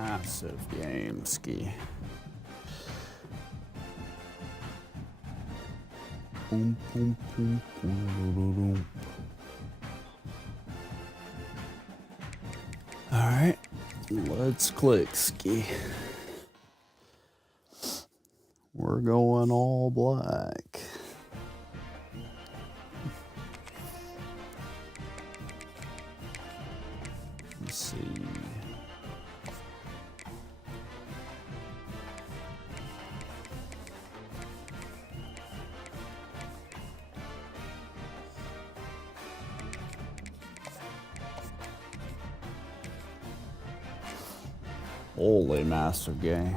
Massive game, Ski. Boom, boom, boom, boom, boom, boom. All right, let's click, Ski. We're going all black. Let's see. Holy massive game.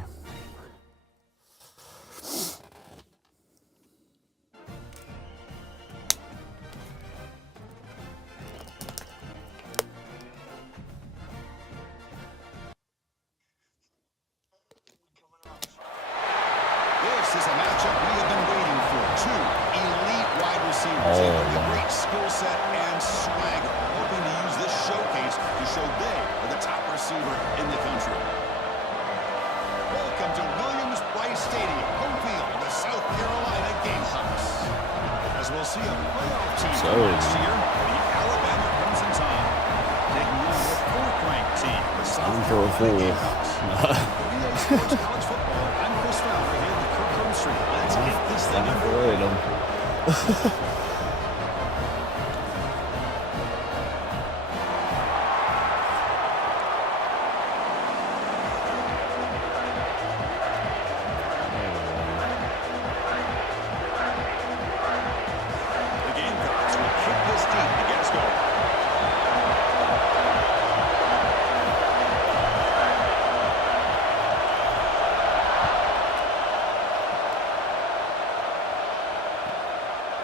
This is a matchup we have been waiting for. Two elite wide receivers with a great skill set and swagger, hoping to use this showcase to show they are the top receiver in the country. Welcome to Williams-Brice Stadium, home field of the South Carolina Gamecocks. As we'll see a playoff team next year, the Alabama Crimson Tide, taking on the fourth-ranked team, the South Carolina Gamecocks. Sports College Football, I'm Chris Fowler here with Kirkland Street. Let's get this thing underway.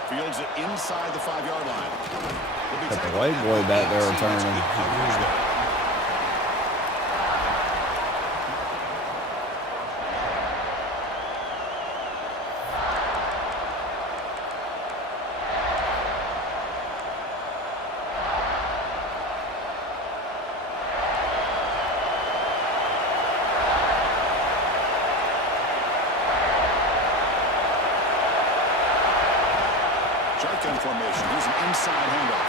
Fields it inside the 5-yard line. Got the white boy back there returning. Shotgun formation. Here's an inside handoff.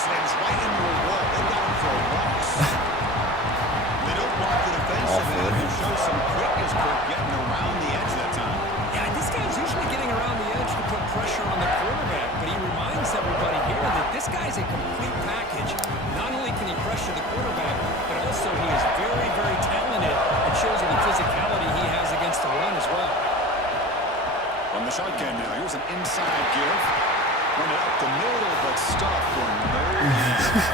Slams right into a wall. They got him for a loss. They don't block the defensive end. Who shows some quickness, Kirk, getting around the edge that time. Yeah, this guy's usually getting around the edge to put pressure on the quarterback, but he reminds everybody here that this guy's a complete package. Not only can he pressure the quarterback, but also he is very, very talented. It shows in the physicality he has against the run as well. On the shotgun now, here's an inside give. Run it up the middle, but stuffed for no reason.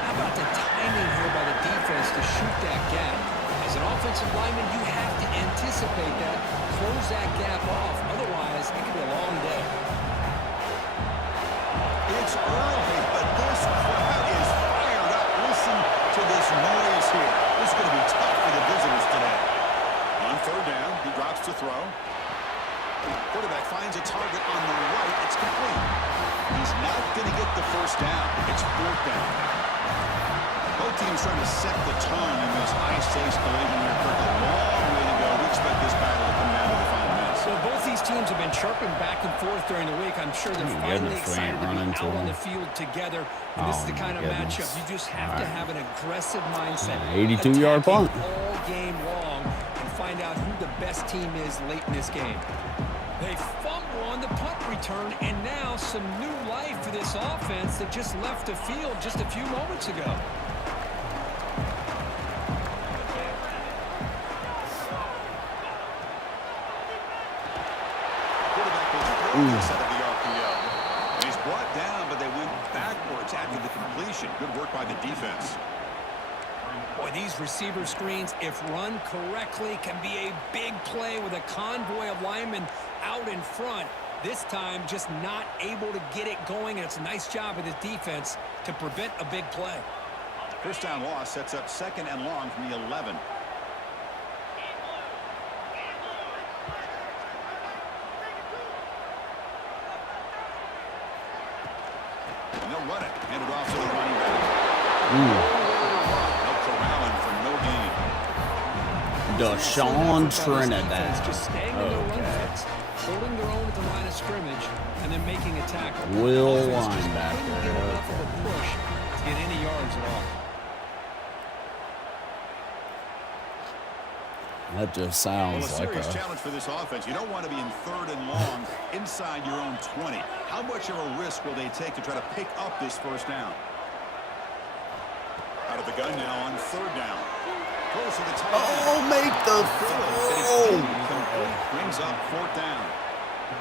How about the timing here by the defense to shoot that gap? As an offensive lineman, you have to anticipate that, close that gap off. Otherwise, it could be a long day. It's early, but this crowd is fired up. Listen to this noise here. This is going to be tough for the visitors today. On third down, he drops to throw. Quarterback finds a target on the right. It's complete. He's not going to get the first down. It's fourth down. Both teams trying to set the tone in this high-stakes collision here. For a long way to go. We expect this battle to come down to the final minutes. So both these teams have been chirping back and forth during the week. I'm sure they're finally excited to be out on the field together. And this is the kind of matchup you just have to have an aggressive mindset. 82-yard punt. All game long and find out who the best team is late in this game. They fumble on the punt return, and now some new life for this offense that just left the field just a few moments ago. Quarterback was out of the RPO. And he's brought down, but they went backwards after the completion. Good work by the defense. Boy, these receiver screens, if run correctly, can be a big play with a convoy of linemen out in front. This time, just not able to get it going, and it's a nice job of his defense to prevent a big play. First down loss sets up second and long from the 11. And they'll run it. Hand it off to the running back. They'll corral him for no gain Deshaun Trinidad. Just staying in their run Okay. fits, holding their own at the line of scrimmage, and then making a tackle. Will The offense just linebacker, couldn't get enough of a okay. push to get any yards at all. That just Well, a sounds like serious a... challenge for this offense. You don't want to be in 3rd and long inside your own 20. How much of a risk will they take to try to pick up this first down? Out of the gun now on 3rd down. Close to the tight end. Oh, make the throw! Complete. Brings up 4th down.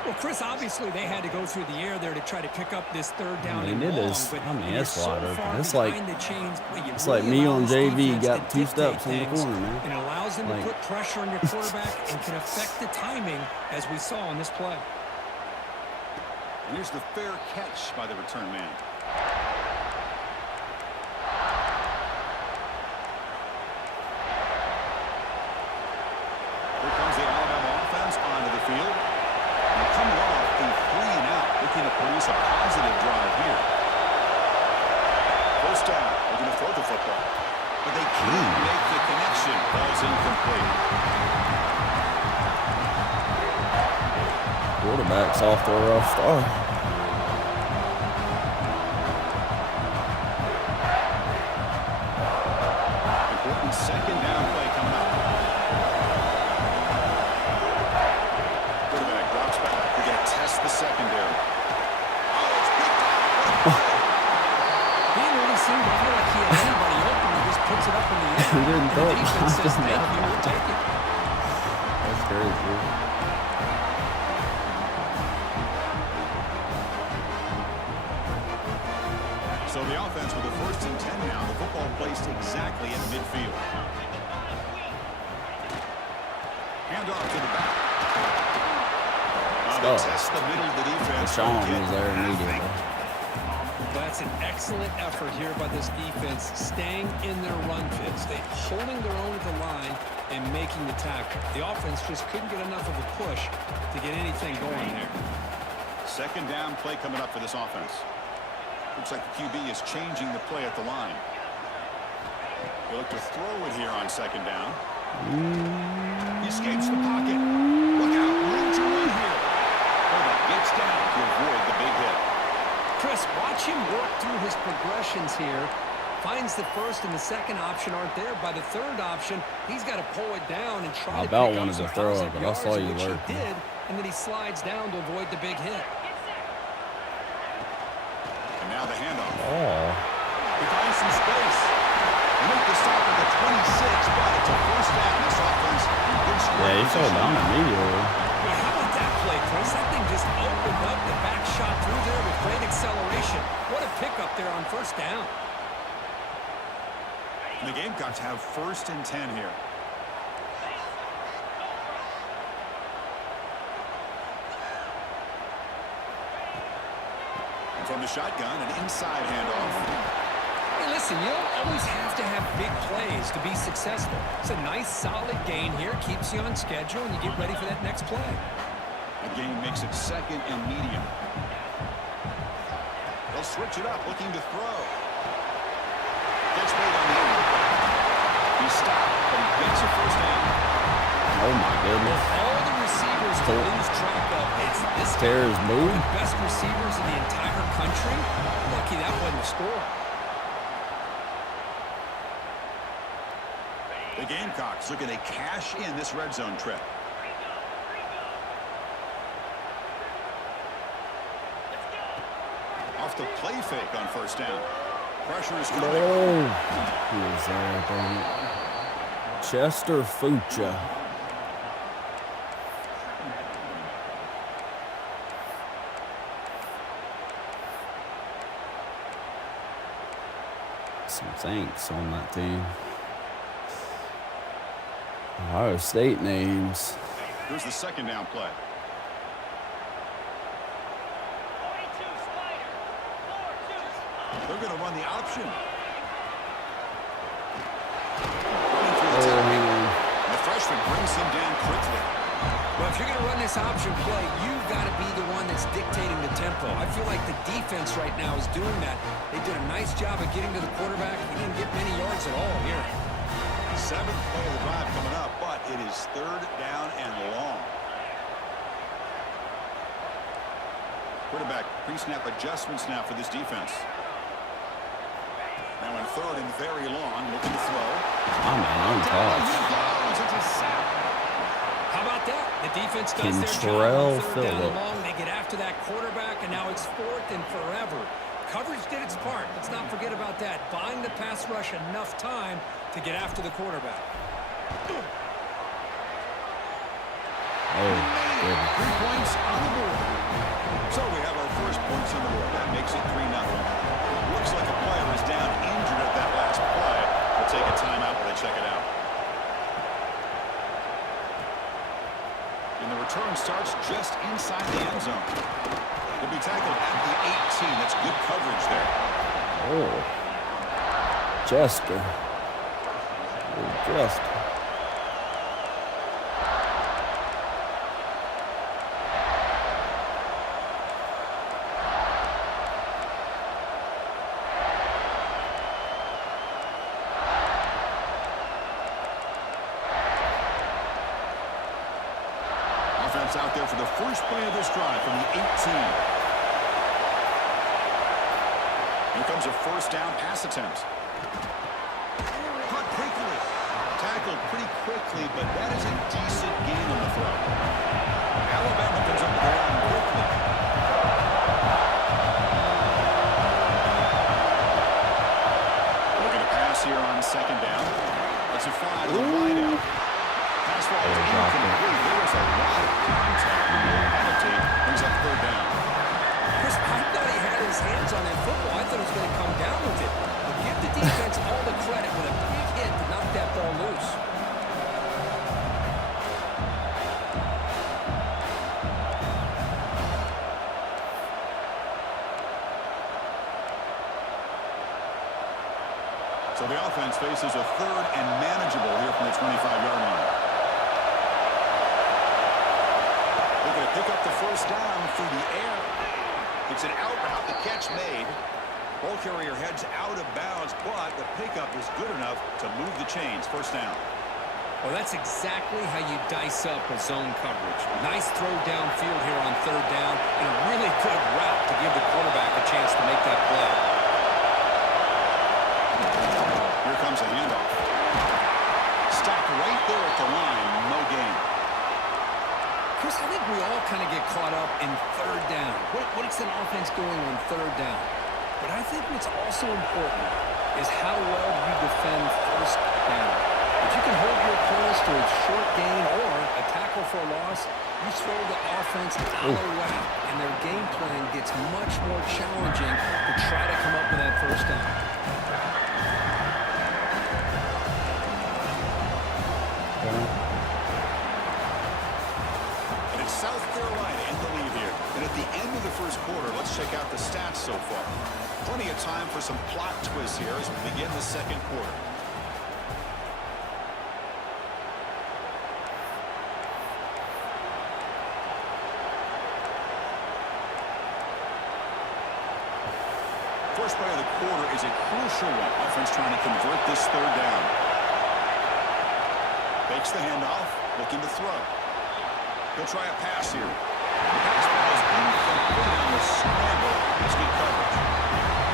Well, Chris, obviously they had to go through the air there to try to pick up this 3rd down I and mean, it long. is- But I mean, when you're it's so wide open. far It's like- behind the chains, well, you it's really like me allow on this JV defense got to 2 dictate steps in the things, corner, man. and it allows them Like- to put pressure on your quarterback and can affect the timing, as we saw on this play. Here's the fair catch by the return man. Here comes the Alabama offense onto the field. And coming off the 3-and-out, looking to produce a positive drive here. First down, looking to throw the football. But they can't make the connection. Ball's incomplete. Quarterback's off to a rough start. Important 2nd down play coming up. Quarterback drops back. We're going to test the secondary. Oh, it's picked off. He didn't really seem to feel like he had anybody open. He just puts it up in the air. He didn't And throw the it defense says, behind thank him. you, we'll take it. That's crazy. So the offense with the 1st and 10 now. The football placed exactly at midfield. Hand off to the back. Now go. they test the middle of the defense. Deshaun was there immediately. That's an excellent effort here by this defense, staying in their run fits. They holding their own at the line and making the tackle. The offense just couldn't get enough of a push to get anything going there. 2nd down play coming up for this offense. Looks like the QB is changing the play at the line. They look to throw it here on 2nd down. He escapes the pocket. Look out, room to run here. Quarterback gets down to avoid the big hit. Chris, watch him work through his progressions here. Finds the 1st and the 2nd option aren't there. By the 3rd option, he's got to pull it down and try I to about pick up wanted some to throw it, positive but I yards, saw you which he lurking. did, and then he slides down to avoid the big hit. And now the handoff. Oh. He finds some space. They make the stop at the 26, but it's a 1st down. This offense in good scoring Yeah, he fell position. down immediately. Well, how about that play, Chris? That thing just opened up the back shot through there with great acceleration. What a pickup there on 1st down. And the Gamecocks have 1st and 10 here. And from the shotgun, an inside handoff. Hey, listen, you don't always have to have big plays to be successful. It's a nice, solid gain here. Keeps you on schedule, and you get ready for that next play. The game makes it 2nd and medium. They'll switch it up, looking to throw. Gets made on the end. He stopped, but he gets a 1st down. Oh my goodness. All the receivers to lose track of, it's this guy. Tears One move. of the best receivers in the entire country. Lucky that wasn't a score. The Gamecocks looking to cash in this red zone trip. Off the play fake on 1st down. Pressure is coming. Oh. He was there, dang it. Chester Fucha. Some thanks on that team. Ohio State names. Here's the 2nd down play. They're going to run the option. Running through the Oh, tackle. hang on. And the freshman brings him down quickly. Well, if you're going to run this option play, you've got to be the one that's dictating the tempo. I feel like the defense right now is doing that. They did a nice job of getting to the quarterback. He didn't get many yards at all here. 7th play of the drive coming up, but It is third down and long. Quarterback pre-snap adjustments now for this defense. Now in third and very long, looking to throw. Oh, man, on touch. How about that? The defense does their job Kentrell on third down Phillip. and long. They get after that quarterback, and now it's fourth and forever. Coverage did its part. Let's not forget about that. Buying the pass rush enough time to get after the quarterback. Oh, 3 points on the board. So we have our first points on the board. That makes it 3-0. Looks like a player is down injured at that last play. We'll take a timeout while they check it out. And the return starts just inside the end zone. He'll be tackled at the 18. That's good coverage there. oh. Chester. Just. Offense out there for the first play of this drive from the 18. Here comes a first down pass attempt. Caught quickly. Tackled pretty quickly, but that is a decent gain on the throw. Alabama comes up the line quickly. Looking to pass here on second down. That's a fly to the wide out. Pass ball is incomplete. There was a lot of contact. Penalty brings up third down. Chris, I thought he had his hands on that football. I thought he was going to come down with it. But give the defense all the credit with a big hit to knock that ball loose. So the offense faces a third and manageable here from the 25-yard line. They're going to pick up the first down through the air. It's an out route. The catch made. Ball carrier heads out of bounds, but the pickup is good enough to move the chains. First down. Well, that's exactly how you dice up a zone coverage. Nice throw downfield here on third down, and a really good route to give the quarterback a chance to make that play. Here comes a handoff. Stopped right there at the line. No gain. Chris, I think we all kind of get caught up in third down. What is an offense doing on third down? But I think what's also important is how well you defend first down. If you can hold your opponents to a short gain or a tackle for a loss, you throw the offense out of whack, and their game plan gets much more challenging to try to come up with that first down. And it's South Carolina in the lead here. And at the end of the first quarter, let's check out the stats so far. Plenty of time for some plot twists here as we begin the second quarter. First play of the quarter is a crucial one. Offense trying to convert this third down. Fakes the handoff, looking to throw. He'll try a pass here. The pass ball is incomplete on the scramble. That's good coverage.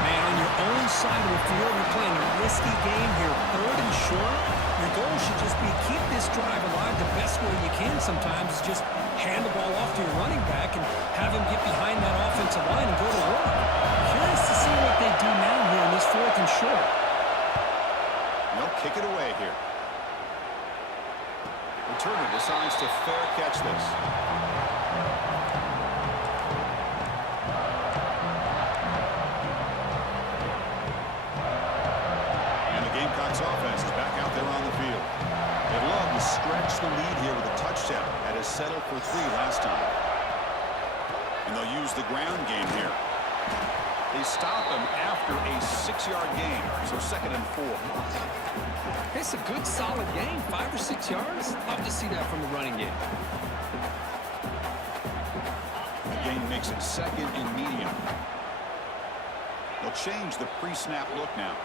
Man, on your own side of the field, you're playing a risky game here, third and short. Your goal should just be keep this drive alive the best way you can sometimes is just hand the ball off to your running back and have him get behind that offensive line and go to work. Curious to see what they do now here in this fourth and short. They'll kick it away here. Returner decides to fair catch this. And the Gamecocks offense is back out there on the field. They'd love to stretch the lead here with a touchdown. Had us settled for 3 last time. And they'll use the ground game here. They stop him after a 6-yard gain, so 2nd and 4. It's a good, solid game, 5 or 6 yards. Love to see that from the running game. The gain makes it 2nd and medium. They'll change the pre-snap look now.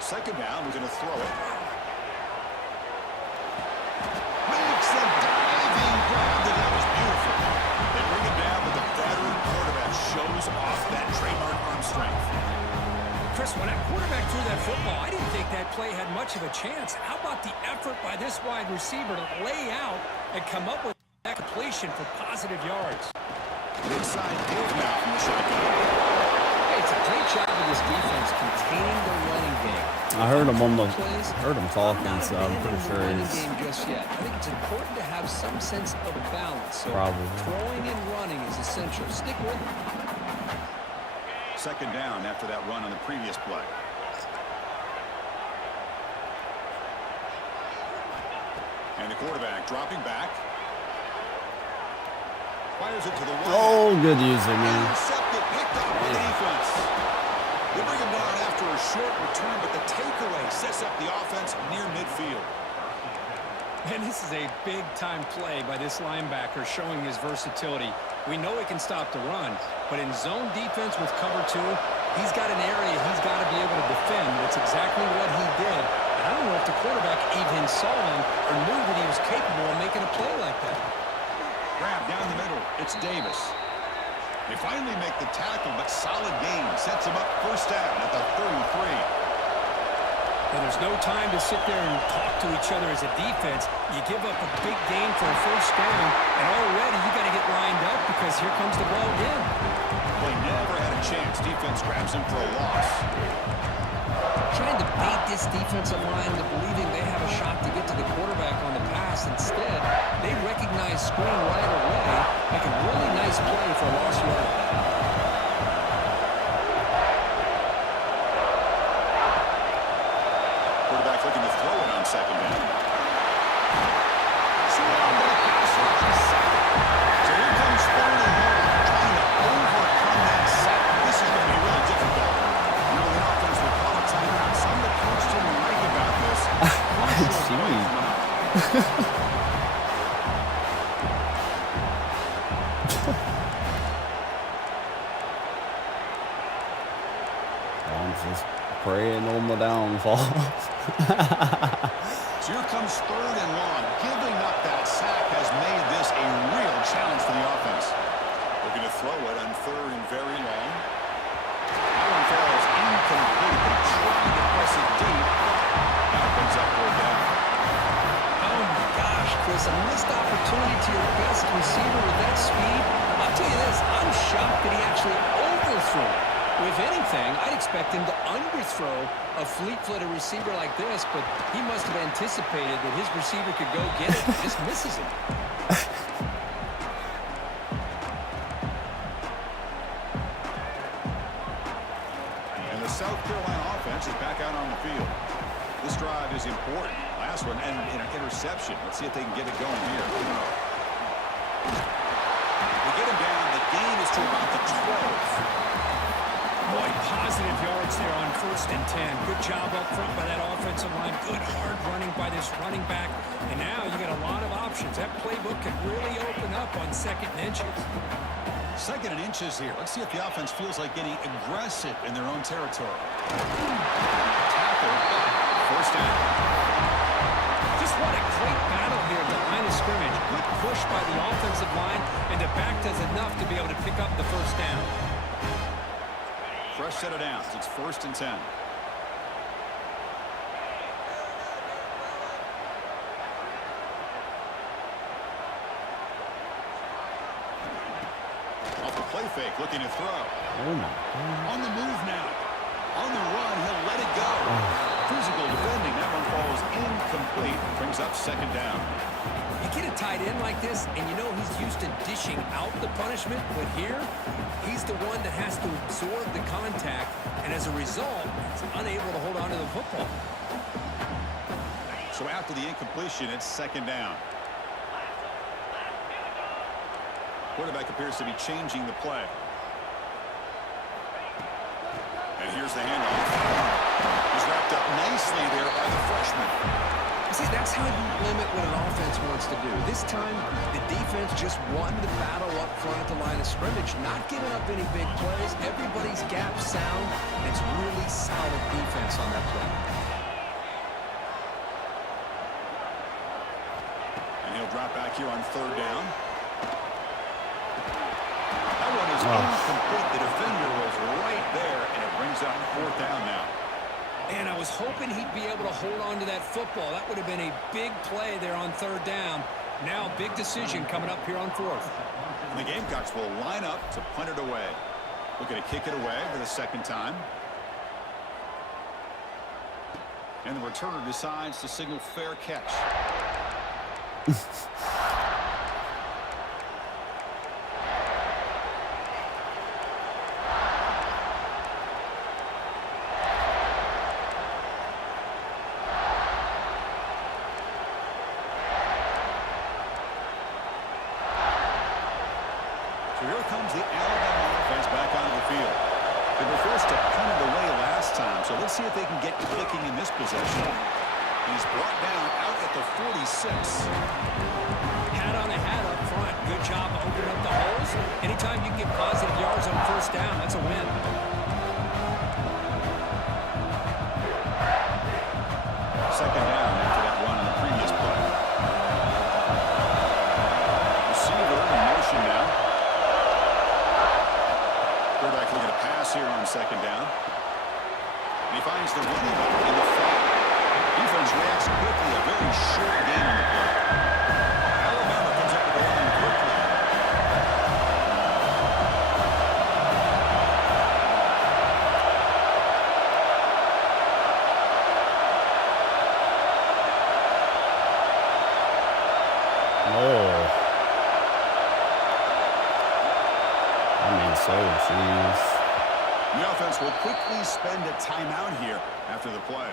2nd down, we're going to throw it. Chris, when that quarterback threw that football, I didn't think that play had much of a chance. How about the effort by this wide receiver to lay out and come up with that completion for positive yards? Inside give now from the shotgun. Hey, it's a great job of this defense containing the running game. I heard him Plays, heard him talking, not so I'm pretty abandoning the sure running he's game just yet. I think it's important to have some sense of balance. So probably. throwing and running is essential. Stick with it. Second down after that run on the previous play. And the quarterback dropping back. Fires it to the right. Oh, good user, man. Intercepted, picked up by the defense. They bring him down after a short return, but the takeaway sets up the offense near midfield. And this is a big-time play by this linebacker showing his versatility. We know he can stop the run, but in zone defense with cover two, he's got an area he's got to be able to defend. That's exactly what he did. And I don't know if the quarterback even saw him or knew that he was capable of making a play like that. Grab down the middle. It's Davis. They finally make the tackle, but solid gain sets him up first down at the 33. And there's no time to sit there and talk to each other as a defense. You give up a big gain for a first down, and already you got to get lined up because here comes the ball again. They never had a chance. Defense grabs him for a loss. Trying to bait this defensive line into believing they have a shot to get to the quarterback on the pass. Instead, they recognize screen right away, make a really nice play for a lost yard. Quarterback looking to throw it on second down. So here comes third and long, trying to overcome that sack. This is going to be really difficult. You know, the offense will call a timeout. Some of the coach didn't like about this. I'm just praying on the downfall. So here comes third and long. Giving up that sack has made this a real challenge for the offense. Looking to throw it on third and very long. That one falls incomplete. They trying to press it deep. Now it brings up third down. Oh my gosh, Chris, a missed opportunity to your best receiver with that speed. I'll tell you this, I'm shocked that he actually overthrew it. If anything, I'd expect him to underthrow a fleet-footed receiver like this, but he must have anticipated that his receiver could go get it and just misses him. And the South Carolina offense is back out on the field. This drive is important. Last one, and an interception. Let's see if they can get it going here. They get him down. The gain is to about the 12. Boy, positive yards there on 1st and 10. Good job up front by that offensive line. Good hard running by this running back. And now you got a lot of options. That playbook could really open up on 2nd and inches. 2nd and inches here. Let's see if the offense feels like getting aggressive in their own territory. Tackle. First down. Just what a great battle here at the line of scrimmage. Good push by the offensive line, and the back does enough to be able to pick up the first down. Fresh set of downs. It's 1st and 10. Off the play fake, looking to throw. Oh my God. On the move now. On the run, he'll let it go. Physical defending. That one falls incomplete. Brings up 2nd down. You get a tight end like this, and you know he's used to dishing out the punishment, but here, he's the one that has to absorb the contact, and as a result, he's unable to hold on to the football. So after the incompletion, it's 2nd down. Quarterback appears to be changing the play. And here's the handoff. He's wrapped up nicely there by the freshman. See, that's how you limit what an offense wants to do. This time, the defense just won the battle up front at the line of scrimmage, not giving up any big plays. Everybody's gap sound. It's really solid defense on that play. And he'll drop back here on 3rd down. That one is incomplete. The defender was right there, and it brings up 4th down now. And I was hoping he'd be able to hold on to that football. That would have been a big play there on 3rd down. Now, big decision coming up here on 4th. And the Gamecocks will line up to punt it away. Looking to kick it away for the 2nd time. And the returner decides to signal fair catch. So here comes the Alabama offense back onto the field. They were forced to punt it away last time, so let's see if they can get clicking in this possession. He's brought down out at the 46. Hat on a hat up front. Good job of opening up the holes. Anytime you get positive yards on 1st down, that's a win. Second down after that run on the previous play. Receiver in motion now. Quarterback looking to pass here on 2nd down. And he finds the running back in the flat. Defense reacts quickly. A very short game on the play. Alabama comes up with the line quickly. Oh. I mean, so jeez. The offense will quickly spend a timeout here after the play.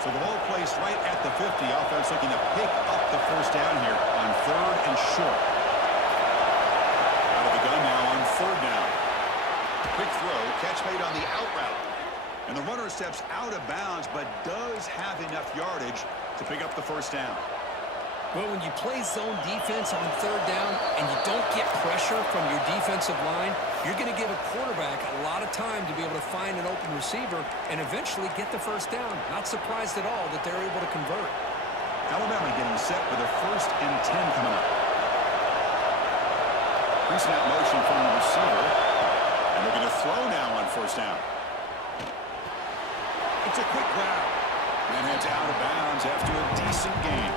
So the ball placed right at the 50. Offense looking to pick up the 1st down here on 3rd and short. Out of the gun now on 3rd down. Quick throw, catch made on the out route. And the runner steps out of bounds, but does have enough yardage to pick up the 1st down. Well, when you play zone defense on 3rd down and you don't get pressure from your defensive line, you're going to give a quarterback a lot of time to be able to find an open receiver and eventually get the 1st down. Not surprised at all that they're able to convert. Alabama getting set with a 1st and 10 coming up. Pre-snap motion from the receiver. And looking to throw now on 1st down. It's a quick grab. And heads out of bounds after a decent gain.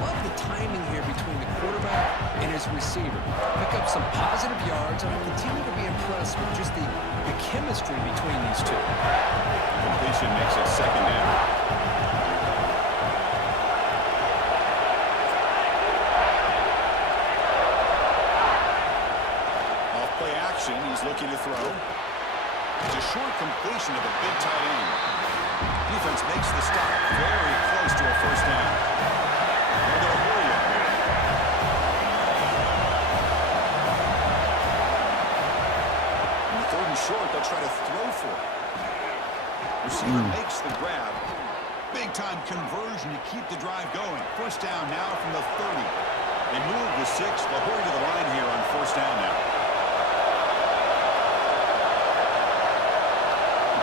Love the timing here between the quarterback and his receiver. Pick up some positive yards, and I continue to be impressed with just the chemistry between these two. Completion makes it 2nd down. Off play action, he's looking to throw. It's a short completion of a big tight end. Defense makes the stop very close to a 1st down. They're going to hurry up here. On the 3rd and short, they'll try to throw for it. Receiver makes the grab. Big-time conversion to keep the drive going. 1st down now from the 30. They move the 6. They'll hurry to the line here on 1st down now.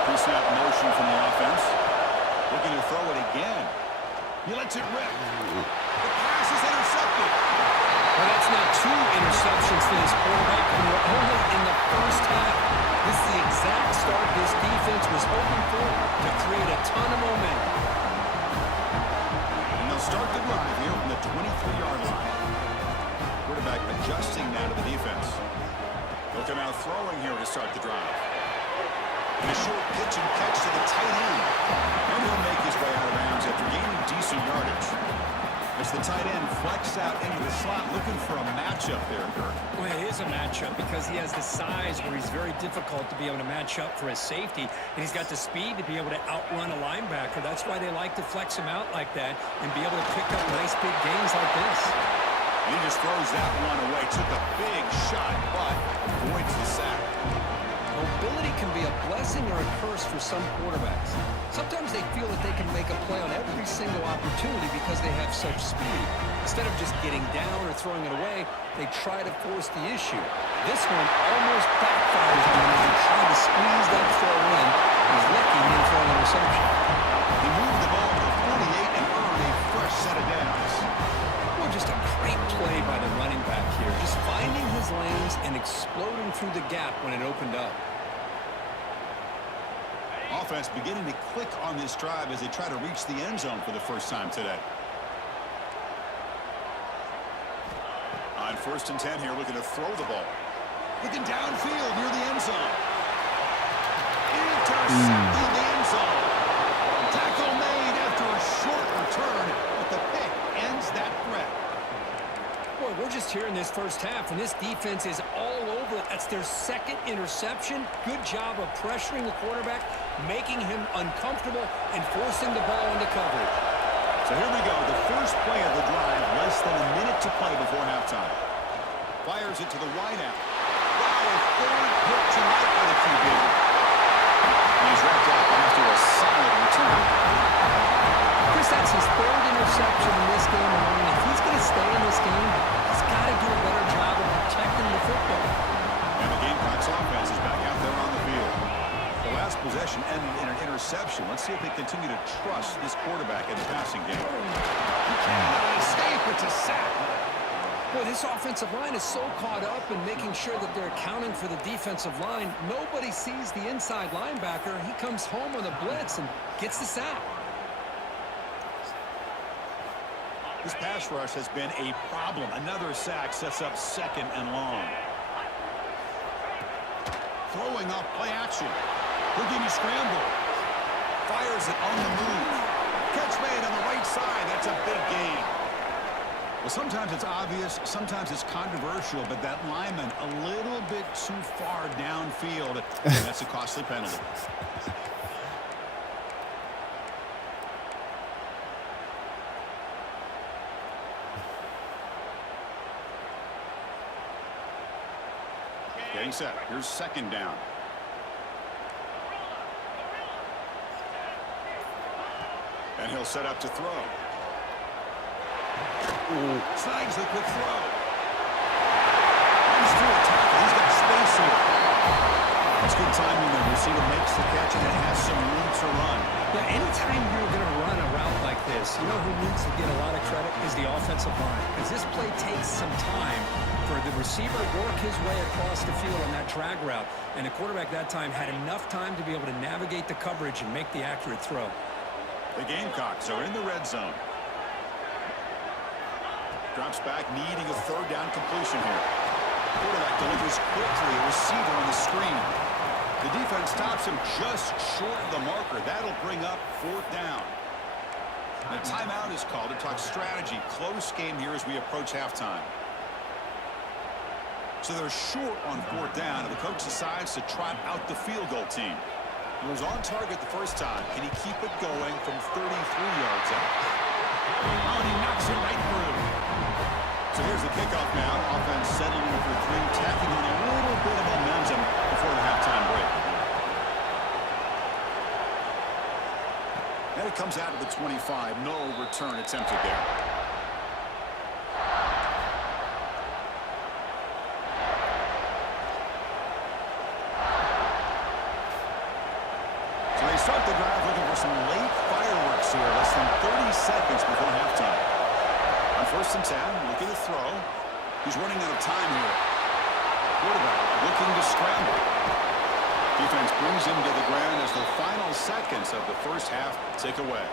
Pre-snap motion from the offense. Looking to throw it again. He lets it rip. The pass is intercepted. Well, that's not 2 interceptions for this quarterback. We were only in the 1st half. This is the exact start this defense was hoping for to create a ton of momentum. And they'll start the drive here from the 23-yard line. Quarterback adjusting now to the defense. They'll come out throwing here to start the drive. And a short pitch and catch to the tight end. And he'll make his way out of bounds after gaining decent yardage. As the tight end flex out into the slot, looking for a matchup there, Kirk. Well, it is a matchup because he has the size where he's very difficult to be able to match up for his safety, and he's got the speed to be able to outrun a linebacker. That's why they like to flex him out like that and be able to pick up nice big gains like this. And he just throws that one away. Took a big shot, but avoids the sack. Mobility can be a blessing or a curse for some quarterbacks. Sometimes they feel that they can make a play on every single opportunity because they have such speed. Instead of just getting down or throwing it away, they try to force the issue. This one almost backfires on him as he tried to squeeze that throw in. He's lucky he didn't throw an interception. He moved the ball to the 48 and earned a fresh set of downs. Well, just a great play by the running back here. Just finding his lanes and exploding through the gap when it opened up. Offense beginning to click on this drive as they try to reach the end zone for the first time today. On 1st and 10 here, looking to throw the ball. Looking downfield near the end zone. Intercepted in the end zone. Tackle made after a short return, but the pick ends that threat. Boy, we're just here in this first half, and this defense is all over it. That's their second interception. Good job of pressuring the quarterback, making him uncomfortable, and forcing the ball into coverage. So here we go, the first play of the drive, less than a minute to play before halftime. Fires it to the wideout. Wow, a third pick tonight by the QB. And he's wrapped up after a solid return. Chris, that's his third interception in this game alone. If he's going to stay in this game, he's got to do a better job of protecting the football. And the Gamecocks offense is back out there on the field. The last possession ended in an interception. Let's see if they continue to trust this quarterback in the passing game. He cannot escape. It's a sack. Boy, this offensive line is so caught up in making sure that they're accounting for the defensive line. Nobody sees the inside linebacker. He comes home with a blitz and gets the sack. This pass rush has been a problem. Another sack sets up 2nd and long. Throwing off play action. Houdini scramble. Fires it on the move. Catch made on the right side. That's a big gain. Well, sometimes it's obvious, sometimes it's controversial, but that lineman a little bit too far downfield, and that's a costly penalty. Getting set. Here's 2nd down. And he'll set up to throw. Slides the quick throw. Runs through a tackle. He's got space here. That's good timing. The receiver makes the catch and it has some room to run. Yeah, anytime you're going to run a route like this, you know who needs to get a lot of credit is the offensive line. Because this play takes some time for the receiver to work his way across the field on that drag route. And the quarterback that time had enough time to be able to navigate the coverage and make the accurate throw. The Gamecocks are in the red zone. Drops back, needing a 3rd down completion here. Quarterback delivers quickly, a receiver on the screen. The defense stops him just short of the marker. That'll bring up 4th down. A timeout is called to talk strategy. Close game here as we approach halftime. So they're short on 4th down, and the coach decides to trot out the field goal team. He was on target the first time. Can he keep it going from 33 yards out? Oh, and he knocks it right through. So here's the kickoff now. Offense settling in for 3, tacking on a little bit of momentum before the halftime break. And it comes out of the 25. No return attempted there. So they start the drive looking for some late fireworks here. Less than 30 seconds before halftime. On 1st and 10, looking to throw. He's running out of time here. Quarterback looking to scramble. Defense brings him to the ground as the final seconds of the first half tick away.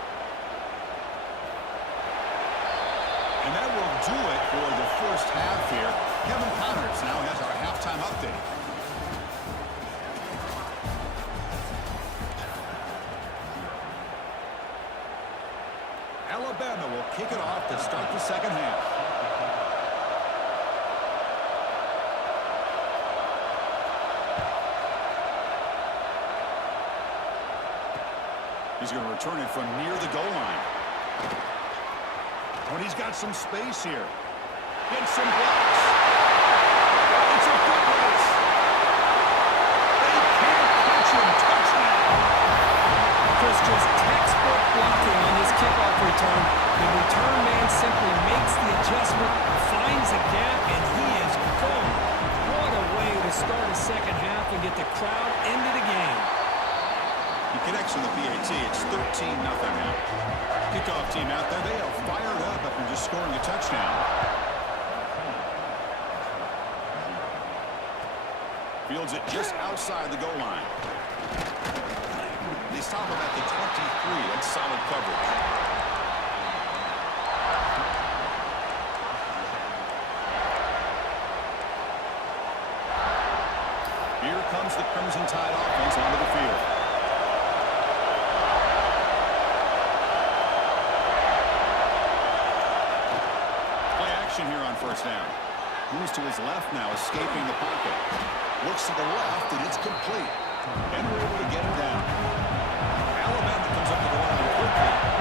And that will do it for the first half here. Kevin Connors now has our halftime update. Alabama will kick it off to start the second half. He's going to return it from near the goal line. When he's got some space here. Gets some blocks. It's a good race. They can't catch him. crowd ended a game. He connects on the PAT. It's 13-0 now. Kickoff team out there. They are fired up after just scoring a touchdown. Fields it just outside the goal line. They stop him at the 23. That's solid coverage. Here comes the Crimson Tide offense onto the field. Play action here on first down. Moves to his left now, escaping the pocket. Looks to the left, and it's complete. And we're able to get him down. Alabama comes up to the line quickly.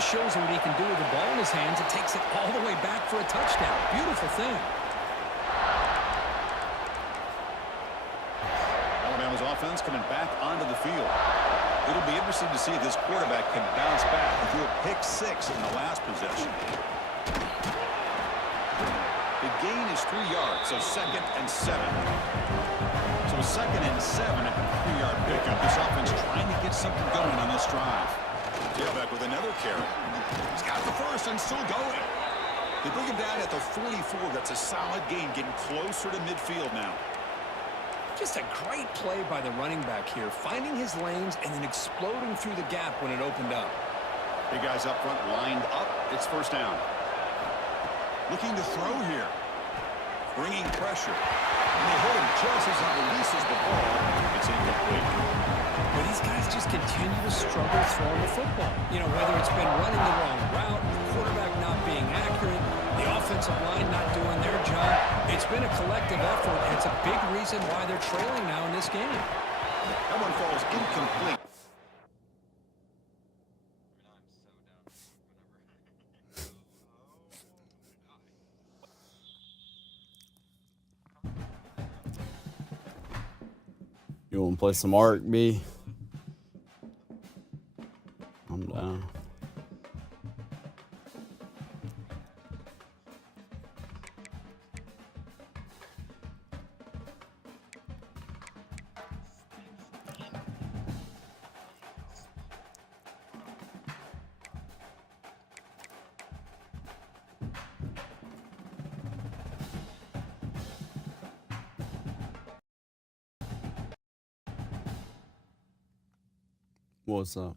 Shows what he can do with the ball in his hands. It takes it all the way back for a touchdown. Beautiful thing. Alabama's offense coming back onto the field. It'll be interesting to see if this quarterback can bounce back and do a pick six in the last possession. The gain is 3 yards, so 2nd and 7. So a 2nd and 7 at the 3-yard pickup. This offense trying to get something going on this drive. Tailback with another carry. He's got the first and still going. They bring him down at the 44. That's a solid gain, getting closer to midfield now. Just a great play by the running back here, finding his lanes and then exploding through the gap when it opened up. Big guys up front lined up. It's first down. Looking to throw here. Bringing pressure. And they hit him just as he releases the ball. It's incomplete. But these guys just continue to struggle throwing the football. You know, whether it's been running the wrong route, the quarterback not being accurate, the offensive line not doing their job. It's been a collective effort, and it's a big reason why they're trailing now in this game. That one falls incomplete. You want to play some Ark, B? I'm down. What's up?